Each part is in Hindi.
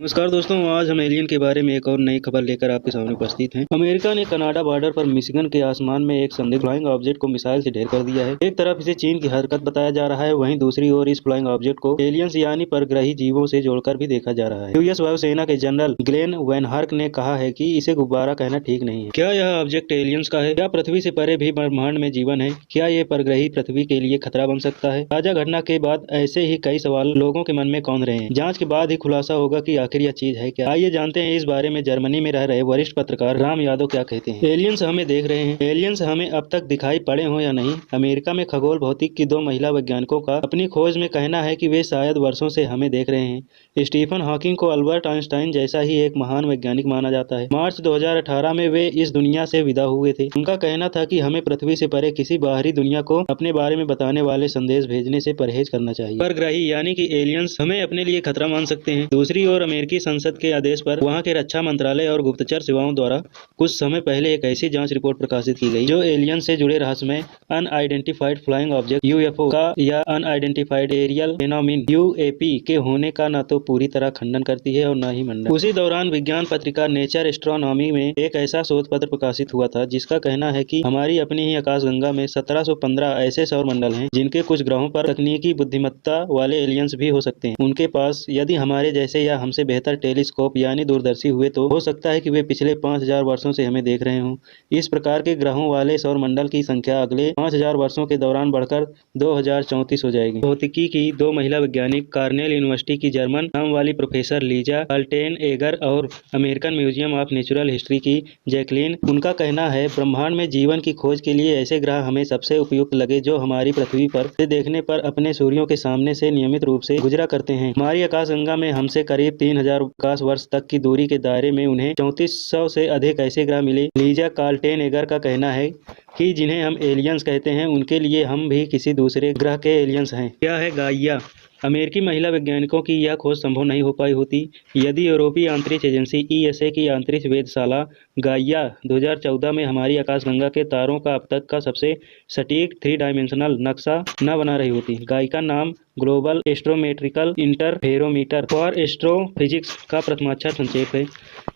नमस्कार दोस्तों, आज हम एलियन के बारे में एक और नई खबर लेकर आपके सामने उपस्थित हैं। अमेरिका ने कनाडा बॉर्डर पर मिशिगन के आसमान में एक संदिग्ध फ्लाइंग ऑब्जेक्ट को मिसाइल से ढेर कर दिया है। एक तरफ इसे चीन की हरकत बताया जा रहा है, वहीं दूसरी ओर इस फ्लाइंग ऑब्जेक्ट को एलियंस यानी परग्रही जीवों से जोड़कर भी देखा जा रहा है। यूएस वायुसेना के जनरल ग्लेन वैनहार्क ने कहा है कि इसे गुब्बारा कहना ठीक नहीं है। क्या यह ऑब्जेक्ट एलियंस का है? क्या पृथ्वी से परे भी ब्रह्मांड में जीवन है? क्या ये परग्रही पृथ्वी के लिए खतरा बन सकता है? ताजा घटना के बाद ऐसे ही कई सवाल लोगों के मन में कौंध रहे हैं। जांच के बाद ही खुलासा होगा कि आखिर यह चीज है क्या। आइए जानते हैं इस बारे में जर्मनी में रह रहे वरिष्ठ पत्रकार राम यादव क्या कहते हैं। एलियंस हमें देख रहे हैं। एलियंस हमें अब तक दिखाई पड़े हों या नहीं, अमेरिका में खगोल भौतिक की दो महिला वैज्ञानिकों का अपनी खोज में कहना है कि वे शायद वर्षों से हमें देख रहे हैं। स्टीफन हॉकिंग को अल्बर्ट आइंस्टाइन जैसा ही एक महान वैज्ञानिक माना जाता है। मार्च 2018 में वे इस दुनिया से विदा हुए थे। उनका कहना था कि हमें पृथ्वी से परे किसी बाहरी दुनिया को अपने बारे में बताने वाले संदेश भेजने से परहेज करना चाहिए। परग्रही यानी कि एलियंस हमें अपने लिए खतरा मान सकते हैं। दूसरी ओर अमेरिकी संसद के आदेश पर वहां के रक्षा मंत्रालय और गुप्तचर सेवाओं द्वारा कुछ समय पहले एक ऐसी जांच रिपोर्ट प्रकाशित की गई जो एलियन से जुड़े रहस्यमय अनआइडेंटिफाइड फ्लाइंग ऑब्जेक्ट यूएफओ का या अनआइडेंटिफाइड एरियल फेनोमेनन यूएपी के होने का न तो पूरी तरह खंडन करती है और न ही मंडन। उसी दौरान विज्ञान पत्रिका नेचर एस्ट्रोनॉमी में एक ऐसा शोध पत्र प्रकाशित हुआ था जिसका कहना है कि हमारी अपनी ही आकाशगंगा में 1715 ऐसे सौरमंडल हैं जिनके कुछ ग्रहों पर तकनीकी बुद्धिमत्ता वाले एलियंस भी हो सकते हैं। उनके पास यदि हमारे जैसे या हमसे बेहतर टेलीस्कोप यानी दूरदर्शी हुए तो हो सकता है कि वे पिछले 5000 वर्षों से हमें देख रहे हों। इस प्रकार के ग्रहों वाले सौरमंडल की संख्या अगले 5000 वर्षों के दौरान बढ़कर 2034 हो जाएगी। भौतिकी की दो महिला वैज्ञानिक, कार्नेल यूनिवर्सिटी की जर्मन नाम वाली प्रोफेसर लीजा अल्टेनएगर और American museum of natural history की जैकलीन, उनका कहना है ब्रह्मांड में जीवन की खोज के लिए ऐसे ग्रह हमें सबसे उपयुक्त लगे जो हमारी पृथ्वी पर से देखने पर अपने सूर्यों के सामने से नियमित रूप से गुजरा करते हैं। हमारी आकाशगंगा में हमसे करीब 3000 प्रकाश वर्ष तक की दूरी के दायरे में उन्हें 3400 से अधिक ऐसे ग्रह मिले। लीजा कार्टेनएगर का कहना है कि जिन्हें हम एलियंस कहते हैं उनके लिए हम भी किसी दूसरे ग्रह के एलियंस हैं। क्या है गाइया? अमेरिकी महिला वैज्ञानिकों की यह खोज संभव नहीं हो पाई होती यदि यूरोपीय अंतरिक्ष एजेंसी ईएसए की अंतरिक्ष वेधशाला गाइया 2014 में हमारी आकाशगंगा के तारों का अब तक का सबसे सटीक 3 डायमेंशनल नक्शा न बना रही होती। गाय का नाम ग्लोबल एस्ट्रोमेट्रिकल इंटरफेरोमीटर फॉर एस्ट्रोफिजिक्स का प्रथमाक्षर संक्षेप है।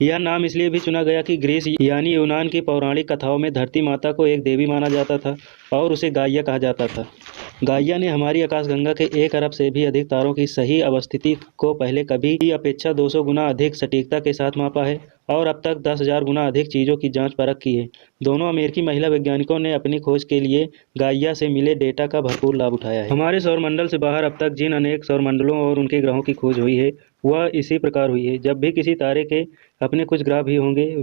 यह नाम इसलिए भी चुना गया कि ग्रीस यानी यूनान की पौराणिक कथाओं में धरती माता को एक देवी माना जाता था और उसे गाइया कहा जाता था। गाइया ने हमारी आकाशगंगा के 1 अरब से भी अधिक तारों की सही अवस्थिति को पहले कभी की अपेक्षा 200 गुना अधिक सटीकता के साथ मापा है और अब तक 10,000 गुना अधिक चीजों की जांच परख की है। दोनों अमेरिकी महिला वैज्ञानिकों ने अपनी खोज के लिए गाइया से मिले डेटा का भरपूर लाभ उठाया है। हमारे सौरमंडल से बाहर अब तक जिन अनेक सौरमंडलों और उनके ग्रहों की खोज हुई है वह इसी प्रकार हुई है। जब भी किसी तारे के अपने कुछ ग्रह भी होंगे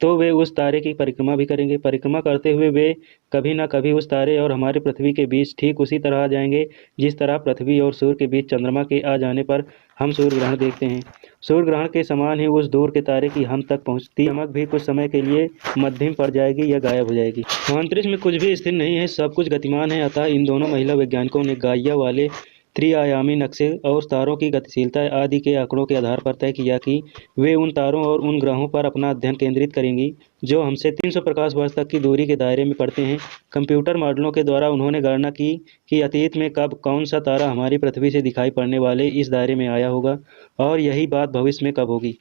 तो वे उस तारे की परिक्रमा भी करेंगे। परिक्रमा करते हुए वे कभी न कभी उस तारे और हमारी पृथ्वी के बीच ठीक उसी तरह आ जाएंगे जिस तरह पृथ्वी और सूर्य के बीच चंद्रमा के आ जाने पर हम सूर्य ग्रहण देखते हैं। सूर्य ग्रहण के समान ही उस दूर के तारे की हम तक पहुंचती चमक भी कुछ समय के लिए मध्यम पड़ जाएगी या गायब हो जाएगी। अंतरिक्ष में कुछ भी स्थिर नहीं है, सब कुछ गतिमान है। अतः इन दोनों महिला वैज्ञानिकों ने गाइया वाले त्रिआयामी नक्शे और तारों की गतिशीलता आदि के आंकड़ों के आधार पर तय किया कि वे उन तारों और उन ग्रहों पर अपना अध्ययन केंद्रित करेंगी जो हमसे 300 प्रकाश वर्ष तक की दूरी के दायरे में पड़ते हैं। कंप्यूटर मॉडलों के द्वारा उन्होंने गणना की कि अतीत में कब कौन सा तारा हमारी पृथ्वी से दिखाई पड़ने वाले इस दायरे में आया होगा और यही बात भविष्य में कब होगी।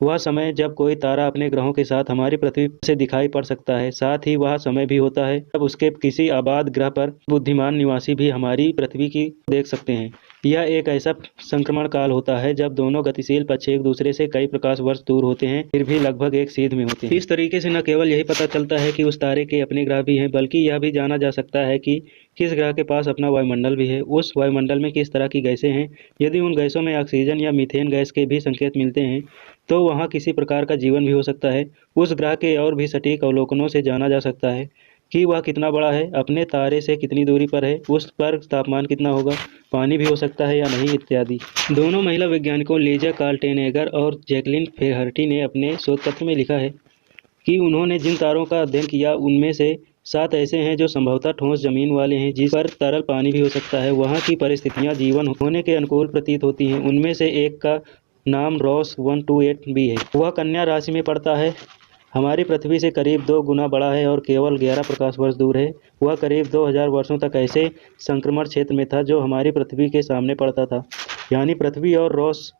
वह समय जब कोई तारा अपने ग्रहों के साथ हमारी पृथ्वी से दिखाई पड़ सकता है। साथ ही वह समय भी होता है जब उसके किसी आबाद ग्रह पर बुद्धिमान निवासी भी हमारी पृथ्वी की देख सकते हैं। यह एक ऐसा संक्रमण काल होता है जब दोनों गतिशील पक्ष एक दूसरे से कई प्रकाश वर्ष दूर होते हैं फिर भी लगभग एक सीध में होते हैं। इस तरीके से न केवल यही पता चलता है कि उस तारे के अपने ग्रह भी हैं बल्कि यह भी जाना जा सकता है कि किस ग्रह के पास अपना वायुमंडल भी है, उस वायुमंडल में किस तरह की गैसें हैं। यदि उन गैसों में ऑक्सीजन या मीथेन गैस के भी संकेत मिलते हैं तो वहाँ किसी प्रकार का जीवन भी हो सकता है। उस ग्रह के और भी सटीक अवलोकनों से जाना जा सकता है कि वह कितना बड़ा है, अपने तारे से कितनी दूरी पर है, उस पर तापमान कितना होगा, पानी भी हो सकता है या नहीं इत्यादि। दोनों महिला वैज्ञानिकों लीजा कार्टेनएगर और जैकलिन फेहर्टी ने अपने शोध पत्र में लिखा है कि उन्होंने जिन तारों का अध्ययन किया उनमें से 7 ऐसे हैं जो संभवतः ठोस जमीन वाले हैं जिस पर तरल पानी भी हो सकता है। वहाँ की परिस्थितियाँ जीवन होने के अनुकूल प्रतीत होती हैं। उनमें से एक का नाम रॉस 128 भी है। वह कन्या राशि में पड़ता है, हमारी पृथ्वी से करीब 2 गुना बड़ा है और केवल 11 प्रकाश वर्ष दूर है। वह करीब 2000 वर्षों तक ऐसे संक्रमण क्षेत्र में था जो हमारी पृथ्वी के सामने पड़ता था। यानी पृथ्वी और रॉस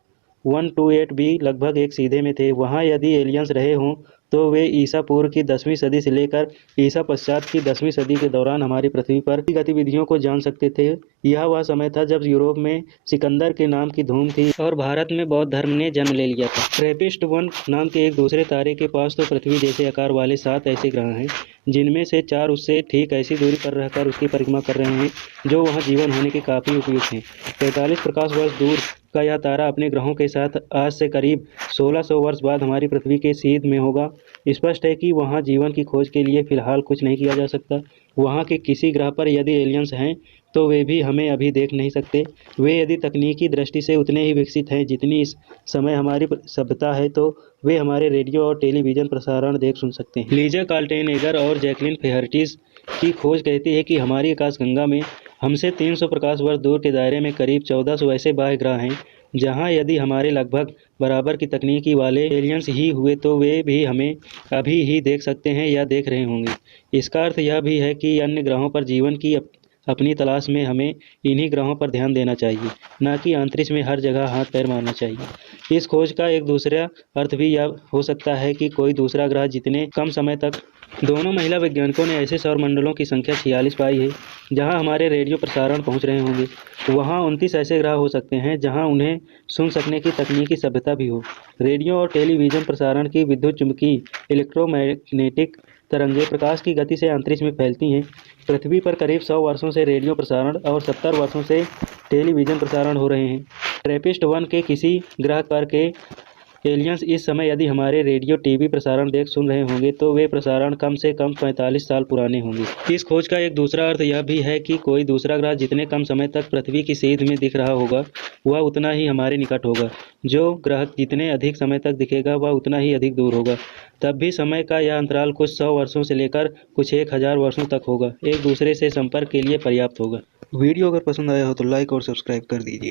128 भी लगभग एक सीधे में थे। वहाँ यदि एलियंस रहे हों तो वे ईसा पूर्व की 10वीं सदी से लेकर ईसा पश्चात की 10वीं सदी के दौरान हमारी पृथ्वी पर की गतिविधियों को जान सकते थे। यह वह समय था जब यूरोप में सिकंदर के नाम की धूम थी और भारत में बौद्ध धर्म ने जन्म ले लिया था। ट्रैपिस्ट 1 नाम के एक दूसरे तारे के पास तो पृथ्वी जैसे आकार वाले 7 ऐसे ग्रह हैं, जिनमें से 4 उससे ठीक ऐसी दूरी पर रहकर उसकी परिक्रमा कर रहे हैं जो वहाँ जीवन होने के काफ़ी उपयुक्त हैं। 45 प्रकाश वर्ष दूर का यह तारा अपने ग्रहों के साथ आज से करीब 1600 वर्ष बाद हमारी पृथ्वी के सीध में होगा। स्पष्ट है कि वहाँ जीवन की खोज के लिए फिलहाल कुछ नहीं किया जा सकता। वहाँ के किसी ग्रह पर यदि एलियंस हैं तो वे भी हमें अभी देख नहीं सकते। वे यदि तकनीकी दृष्टि से उतने ही विकसित हैं जितनी इस समय हमारी सभ्यता है तो वे हमारे रेडियो और टेलीविज़न प्रसारण देख सुन सकते हैं। लीजा कार्ल्टेनेगर और जैकलिन फेहर्टिस की खोज कहती है कि हमारी आकाशगंगा में हमसे 300 प्रकाश वर्ष दूर के दायरे में करीब 1400 ऐसे बाह्य ग्रह हैं जहां यदि हमारे लगभग बराबर की तकनीकी वाले एलियंस ही हुए तो वे भी हमें अभी ही देख सकते हैं या देख रहे होंगे। इसका अर्थ यह भी है कि अन्य ग्रहों पर जीवन की अपनी तलाश में हमें इन्हीं ग्रहों पर ध्यान देना चाहिए, न कि अंतरिक्ष में हर जगह हाथ पैर मारना चाहिए। इस खोज का एक दूसरा अर्थ भी यह हो सकता है कि कोई दूसरा ग्रह जितने कम समय तक दोनों महिला वैज्ञानिकों ने ऐसे सौरमंडलों की संख्या 46 पाई है जहां हमारे रेडियो प्रसारण पहुंच रहे होंगे। वहां 29 ऐसे ग्रह हो सकते हैं जहां उन्हें सुन सकने की तकनीकी सभ्यता भी हो। रेडियो और टेलीविज़न प्रसारण की विद्युत चुम्बकीय इलेक्ट्रोमैग्नेटिक तरंगें प्रकाश की गति से अंतरिक्ष में फैलती हैं। पृथ्वी पर करीब 100 वर्षों से रेडियो प्रसारण और 70 वर्षों से टेलीविज़न प्रसारण हो रहे हैं। ट्रैपिस्ट 1 के किसी ग्रह पर के एलियंस इस समय यदि हमारे रेडियो टीवी प्रसारण देख सुन रहे होंगे तो वे प्रसारण कम से कम 45 साल पुराने होंगे। इस खोज का एक दूसरा अर्थ यह भी है कि कोई दूसरा ग्रह जितने कम समय तक पृथ्वी की सीध में दिख रहा होगा वह उतना ही हमारे निकट होगा। जो ग्रह जितने अधिक समय तक दिखेगा वह उतना ही अधिक दूर होगा। तब भी समय का यह अंतराल कुछ 100 वर्षों से लेकर कुछ 1000 वर्षों तक होगा। एक दूसरे से संपर्क के लिए पर्याप्त होगा। वीडियो अगर पसंद आया हो तो लाइक और सब्सक्राइब कर दीजिए।